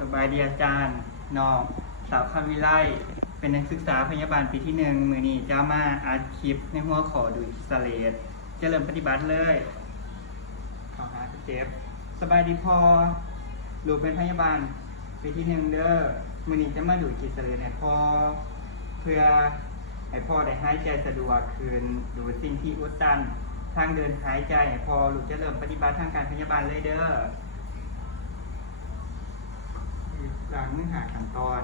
สบายดีอาจารย์น้องสาวคำวิไลเป็นนักศึกษาพยาบาลปีที่1มือนี้จะมาอัดคลิปในหัวข้อดูอิสเลตจะเริ่มปฏิบัติเลยขอหาเจ็บสบายดีพอลูกเป็นพยาบาลปีที่1เด้อมือนี้จะมาดูอิสเลตให้พอเพื่อให้พ่อได้หายใจสะดวกขึ้นดูสิ่งที่อุดตันทางเดินหายใจให้พอลูกจะเริ่มปฏิบัติทางการพยาบาลเลยเด้อหลังหาขั้นตอน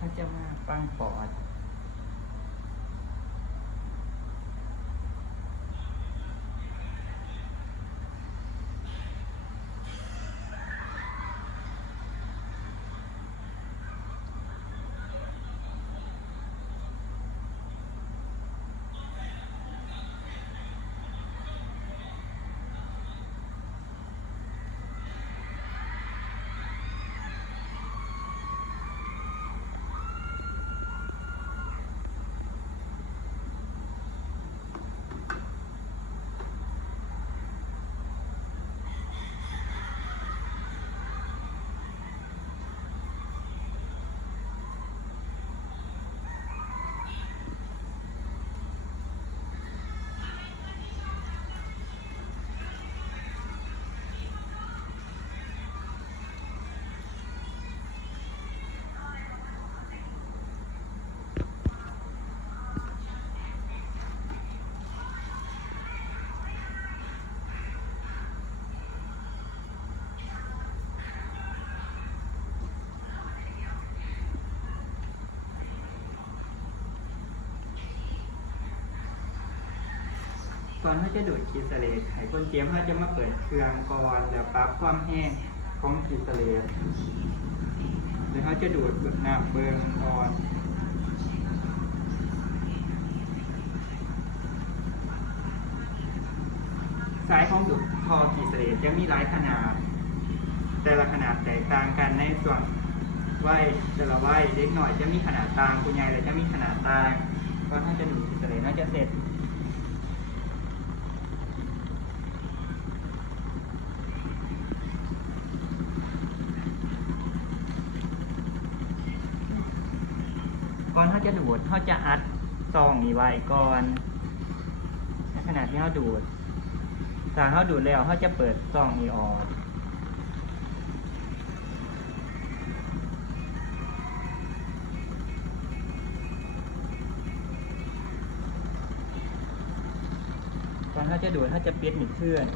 ถ้าจะมาฟังปอดตอนเขาจะดูดคีสเลตให้คนเตรียมเขาจะมาเปิดเครื่องก่อนแล้วปรับความแห้งของคีสเลตเดี๋ยวเขาจะดูดน้ำเบิ่งก่อนสายของดูดท่อคีสเลตจะมีหลายขนาดแต่ละขนาดแตกต่างกันในส่วนวัยแต่ละวัยเด็กหน่อยจะมีขนาดต่างผู้ใหญ่เลยจะมีขนาดต่างก็ถ้าจะดูดคีสเลตน่าจะเสร็จก่อนเขาจะดูดเขาจะอัดซองนี้ไว้ก่อนในขณะที่เขาดูดถ้าเขาดูดแล้วเขาจะเปิดซองนี้ออกก่อนเขาจะดูดเขาจะปิดมิดเพื่อน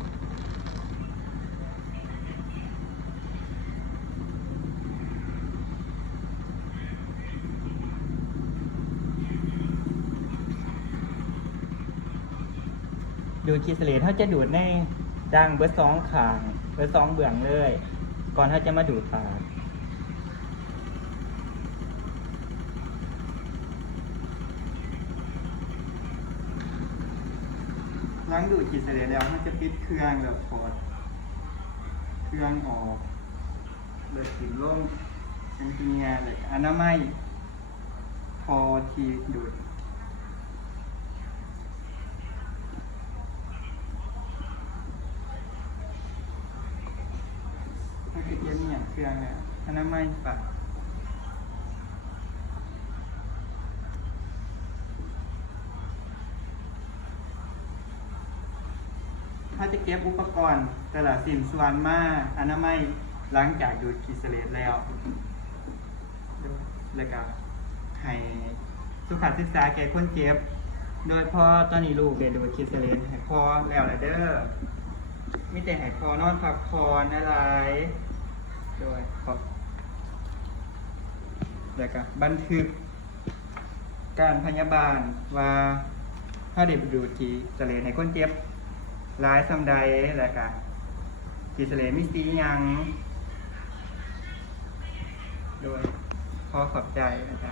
ดูดขีดเสลดเขาจะดูดในดังเบอร์สองขางเบอร์สองเบื้องเลย ก่อนเขาจะมาดูดปากล้างดูดขีดเสลดแล้วเขาจะปิดเครื่องแล้วถอดเครื่องออกเลยถึงร่มเป็นทีงานเลยอนามัยพอทีดูดถ้าเกิดเย็นเนี่ยเครื่องแล้วอนามัยปะถ้าจะเก็บอุปกรณ์แต่ละสิ่งส่วนมาอนามัยหลังจากดูดขีดเสลดแล้วแล้วก็ให้สุขศึกษาแก่คนเจ็บโดยพอตอนนี้ลูกได้ดูดขีดเสลดให้พอแล้วแหละเด้อมีแต่ให้พอนอนพักผ่อนอะไรโดยขอบแล้วก็บันทึกการพยาบาลว่าถ้าเด็กดูดขีดเสลดให้คนเจ็บหลายสำใดแล้วก็ขีดเสลดมีสีหยังโดยขอขอบใจอาจารย์